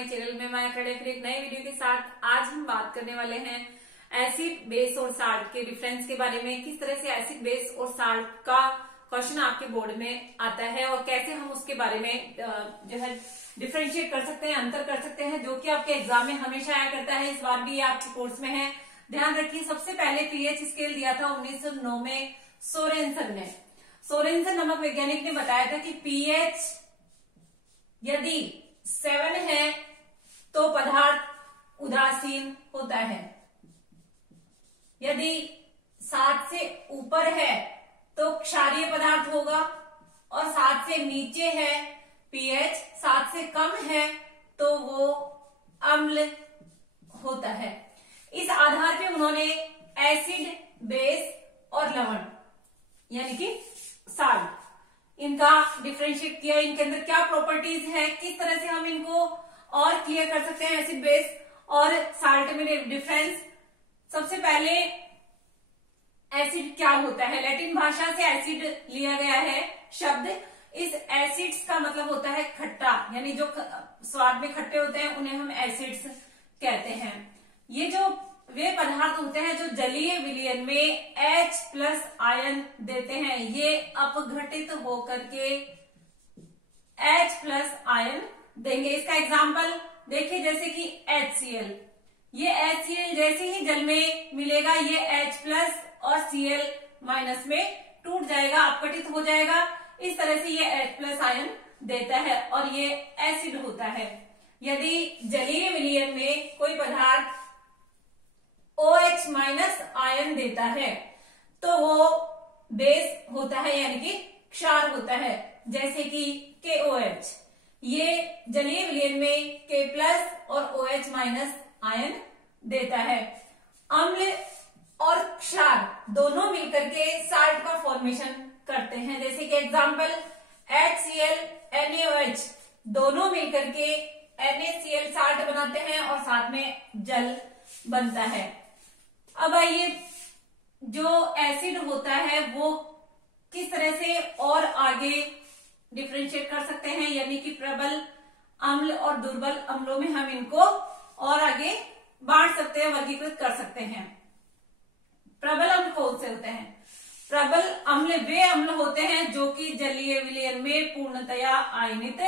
हमारे चैनल में माया खड़े फिर एक नए वीडियो के साथ। आज हम बात करने वाले हैं एसिड बेस और साल्ट के डिफरेंस के बारे में। किस तरह से एसिड बेस और साल्ट का क्वेश्चन आपके बोर्ड में आता है और कैसे हम उसके बारे में जो है डिफरेंशिएट कर सकते हैं, अंतर कर सकते हैं, जो कि आपके एग्जाम में हमेशा आया करता है। इस बार भी ये आपके कोर्स में है। ध्यान रखिए, सबसे पहले पीएच स्केल दिया था 1909 में सोरेनसन ने। सोरेनसन नामक वैज्ञानिक ने बताया था कि पीएच यदि 7 है तो पदार्थ उदासीन होता है, यदि 7 से ऊपर है तो क्षारीय पदार्थ होगा और 7 से नीचे है, पीएच 7 से कम है तो वो अम्ल होता है। इस आधार पे उन्होंने एसिड, बेस और लवण यानी कि साल्ट, इनका डिफरेंशिएट किया। इनके अंदर क्या प्रॉपर्टीज है, किस तरह से हम इनको और क्लियर कर सकते हैं एसिड, बेस और साल्ट में डिफरेंस। सबसे पहले एसिड क्या होता है, लैटिन भाषा से एसिड लिया गया है शब्द। इस एसिड्स का मतलब होता है खट्टा, यानी जो स्वाद में खट्टे होते हैं उन्हें हम एसिड्स कहते हैं। ये जो वे पदार्थ होते हैं जो जलीय विलयन में H+ आयन देते हैं, ये अपघटित होकर के H+ आयन देंगे। इसका एग्जाम्पल देखिए, जैसे कि HCl। ये HCl जैसे ही जल में मिलेगा ये H+ और Cl- में टूट जाएगा, अपघटित हो जाएगा। इस तरह से ये H+ आयन देता है और ये एसिड होता है। यदि जलीय विलयन में कोई पदार्थ OH- आयन देता है तो वो बेस होता है, यानी कि क्षार होता है, जैसे कि KOH। ये जलीय विलयन में K+ और OH- आयन देता है। अम्ल और क्षार दोनों मिलकर के साल्ट का फॉर्मेशन करते हैं, जैसे कि एग्जांपल HCl, NaOH दोनों मिलकर के NaCl साल्ट बनाते हैं और साथ में जल बनता है। अब आइए, जो एसिड होता है वो किस तरह से और आगे डिफरेंशिएट कर सकते हैं, यानी कि प्रबल अम्ल और दुर्बल अम्लों में हम इनको और आगे बांट सकते हैं, वर्गीकृत कर सकते हैं। प्रबल अम्ल कौन से होते हैं? प्रबल अम्ल वे अम्ल होते हैं जो कि जलीय विलयन में पूर्णतया आयनित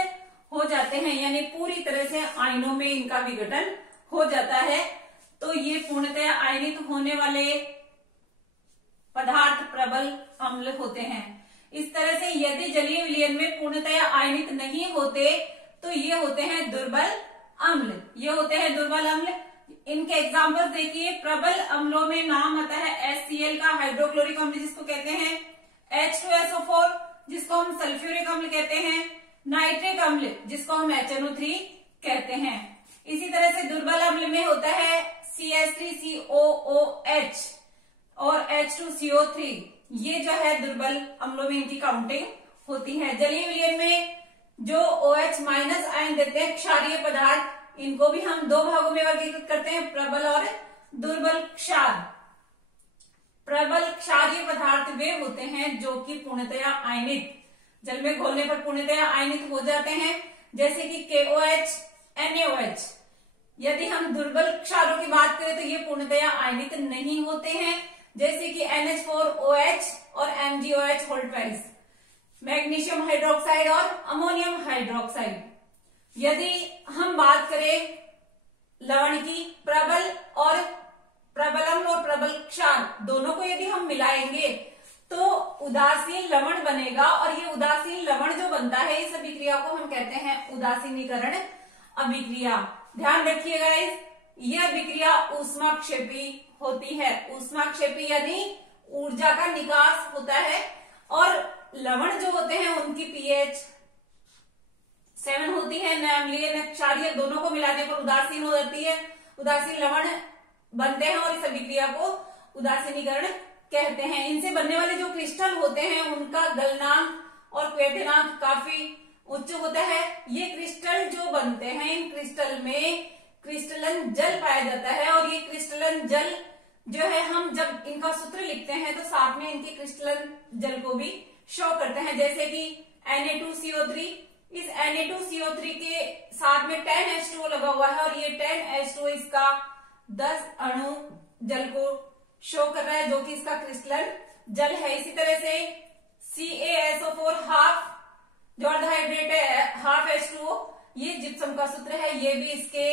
हो जाते हैं, यानी पूरी तरह से आयनों में इनका विघटन हो जाता है। तो ये पूर्णतया आयनित होने वाले पदार्थ प्रबल अम्ल होते हैं। इस तरह से यदि जलीय विलयन में पूर्णतया आयनित नहीं होते तो ये होते हैं दुर्बल अम्ल। ये होते हैं दुर्बल अम्ल। इनके एग्जाम्पल देखिए, प्रबल अम्लों में नाम आता है HCl का, हाइड्रोक्लोरिक अम्ल जिसको कहते हैं, H2SO4 जिसको हम सल्फ्यूरिक अम्ल कहते हैं, नाइट्रिक अम्ल जिसको हम HNO3 कहते हैं। इसी तरह से दुर्बल अम्ल में होता है CH3COOH और H2CO3। ये जो है दुर्बल अम्लों में इनकी काउंटिंग होती है। jलीय विलयन में जो OH- आयन देते हैं क्षारीय पदार्थ, इनको भी हम दो भागों में वर्गीकृत करते हैं, प्रबल और दुर्बल क्षार। प्रबल क्षारीय पदार्थ वे होते हैं जो कि पूर्णतया आयनित, जल में घोलने पर पूर्णतया आयनित हो जाते हैं, जैसे कि KOH, NaOH। यदि हम दुर्बल क्षारों की बात करें तो ये पूर्णतया आयनित नहीं होते हैं, जैसे कि NH4OH और MgOH, मैग्नीशियम हाइड्रोक्साइड और अमोनियम हाइड्रोक्साइड। यदि हम बात करें लवण की, प्रबल अम्ल और प्रबल क्षार दोनों को यदि हम मिलाएंगे तो उदासीन लवण बनेगा और ये उदासीन लवण जो बनता है, इस अभिक्रिया को हम कहते हैं उदासीनीकरण अभिक्रिया। ध्यान रखिएगा, यह अभिक्रिया ऊष्माक्षेपी होती है। ऊष्माक्षेपी यानी ऊर्जा का निकास होता है और लवण जो होते हैं उनकी pH 7 होती है। न अम्लीय न क्षारीय, दोनों को मिलाने पर उदासीन हो जाती है, उदासीन लवण बनते हैं और इस अभिक्रिया को उदासीनीकरण कहते हैं। इनसे बनने वाले जो क्रिस्टल होते हैं उनका गलनांक और क्वथनांक काफी उच्च होता है। ये क्रिस्टल जो बनते हैं, इन क्रिस्टल में क्रिस्टलन जल पाया जाता है और ये क्रिस्टलन जल जो है, हम जब इनका सूत्र लिखते हैं तो साथ में इनके क्रिस्टलन जल को भी शो करते हैं, जैसे कि Na2CO3 इस Na2CO3 के साथ में 10H2O लगा हुआ है और ये 10H2O इसका 10 अणु जल को शो कर रहा है, जो कि इसका क्रिस्टलन जल है। इसी तरह से CaSO4 हाफ जो अर्धहाइड्रेट है, हाफ H2O, ये जिप्सम का सूत्र है, ये भी इसके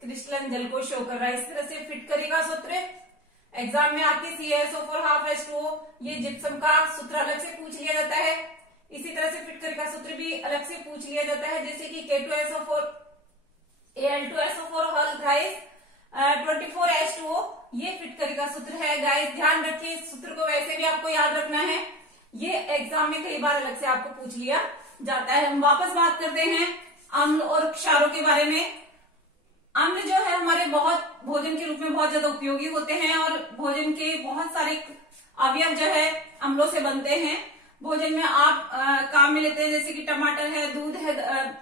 क्रिस्टलन जल को शो कर रहा है। इस तरह से फिट करेगा सूत्र। एग्जाम में आपके CaSO4 हाफ H2O, ये जिप्सम का सूत्र अलग से पूछ लिया जाता है। इसी तरह से फिट करेगा सूत्र भी अलग से पूछ लिया जाता है, जैसे कि K2SO4 Al2SO4 हल गाइस 24H2O, ये फिट करेगा सूत्र है। गाइस ध्यान रखिए, इस सूत्र को वैसे भी आपको याद रखना है, ये एग्जाम में कई बार अलग से आपको पूछ लिया जाता है। हम वापस बात करते हैं अम्ल और क्षारों के बारे में। अम्ल जो है हमारे बहुत भोजन के रूप में बहुत ज्यादा उपयोगी होते हैं और भोजन के बहुत सारे अवयव जो है अम्लों से बनते हैं। भोजन में आप काम में लेते हैं, जैसे कि टमाटर है, दूध है,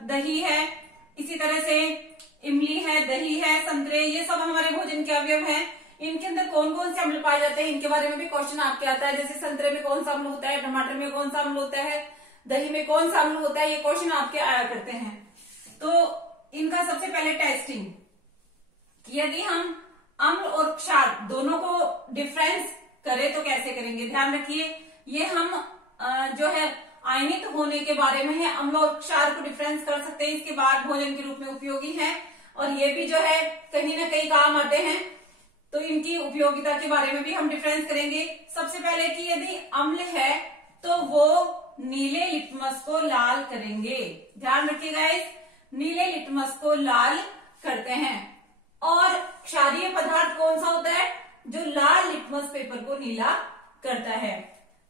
दही है, इसी तरह से इमली है, दही है, संतरे, ये सब हमारे भोजन के अवयव हैं। इनके अंदर कौन कौन से अम्ल पाए जाते हैं, इनके बारे में भी क्वेश्चन आपके आता है। जैसे संतरे में कौन सा अम्ल होता है, टमाटर में कौन सा अम्ल होता है, दही में कौन सा अम्ल होता है, ये क्वेश्चन आपके आया करते हैं। तो इनका सबसे पहले टेस्टिंग, यदि हम अम्ल और क्षार दोनों को डिफरेंस करें तो कैसे करेंगे। ध्यान रखिए, ये हम जो है आयनित होने के बारे में है। अम्ल और क्षार को डिफरेंस कर सकते हैं, इसके बाद भोजन के रूप में उपयोगी है और ये भी जो है कहीं ना कहीं काम आते हैं, तो इनकी उपयोगिता के बारे में भी हम डिफरेंस करेंगे। सबसे पहले कि यदि अम्ल है तो वो नीले लिटमस को लाल करेंगे। ध्यान रखिएगा, इस नीले लिटमस को लाल करते हैं। और क्षारीय पदार्थ कौन सा होता है, जो लाल लिटमस पेपर को नीला करता है।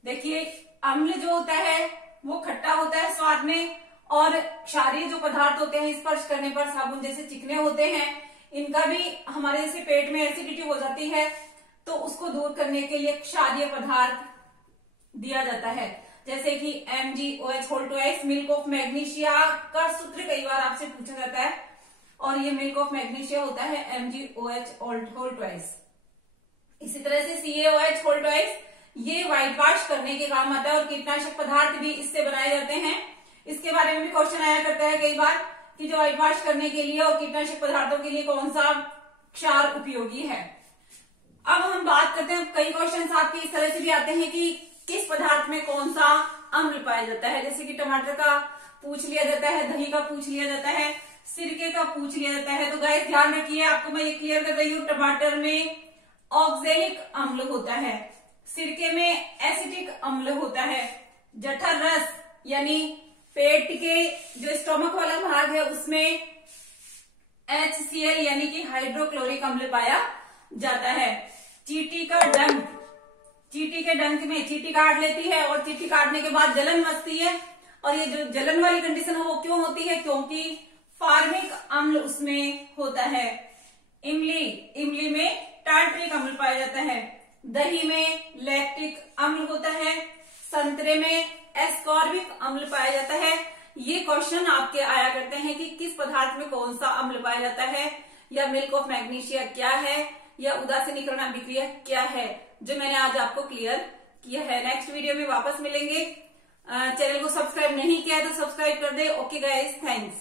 देखिए, अम्ल जो होता है वो खट्टा होता है स्वाद में, और क्षारीय जो पदार्थ होते हैं स्पर्श करने पर साबुन जैसे चिकने होते हैं, इनका भी हमारे जैसे पेट में एसिडिटी हो जाती है, तो उसको दूर करने के लिए क्षारीय पदार्थ दिया जाता है, जैसे कि MgOH, मिल्क ऑफ मैग्नीशिया का सूत्र कई बार आपसे पूछा जाता है, और ये मिल्क ऑफ मैग्नीशिया होता है MgOH. इसी तरह से CaOH, ये व्हाइट वॉश करने के काम आता है, और कीटनाशक पदार्थ भी इससे बनाए जाते हैं। इसके बारे में भी क्वेश्चन आया करता है कई बार कि जो व्हाइट वॉश करने के लिए और कीटनाशक पदार्थों के लिए कौन सा क्षार उपयोगी है। अब हम बात करते हैं, कई क्वेश्चन आपके इस तरह से भी आते हैं कि किस पदार्थ में कौन सा अम्ल पाया जाता है, जैसे कि टमाटर का पूछ लिया जाता है, दही का पूछ लिया जाता है, सिरके का पूछ लिया जाता है। तो गाइस ध्यान रखिए, आपको मैं ये क्लियर कर रही हूँ, टमाटर में ऑक्जेलिक अम्ल होता है, सिरके में एसिटिक अम्ल होता है, जठर रस यानी पेट के जो स्टोमक वाला भाग है उसमें HCl यानी कि हाइड्रोक्लोरिक अम्ल पाया जाता है। चींटी का डंक, चींटी के डंक में चींटी काट लेती है और चींटी काटने के बाद जलन मचती है, और ये जो जलन वाली कंडीशन है वो क्यों होती है, क्योंकि फार्मिक अम्ल उसमें होता है। इमली में टार्ट्रिक अम्ल पाया जाता है, दही में लैक्टिक अम्ल होता है, संतरे में एस्कॉर्बिक अम्ल पाया जाता है। ये क्वेश्चन आपके आया करते हैं कि किस पदार्थ में कौन सा अम्ल पाया जाता है, या मिल्क ऑफ मैग्नीशिया क्या है, या उदासीनीकरण अभिक्रिया क्या है, जो मैंने आज आपको क्लियर किया है। नेक्स्ट वीडियो में वापस मिलेंगे। चैनल को सब्सक्राइब नहीं किया तो सब्सक्राइब कर दे। Okay guys, thanks.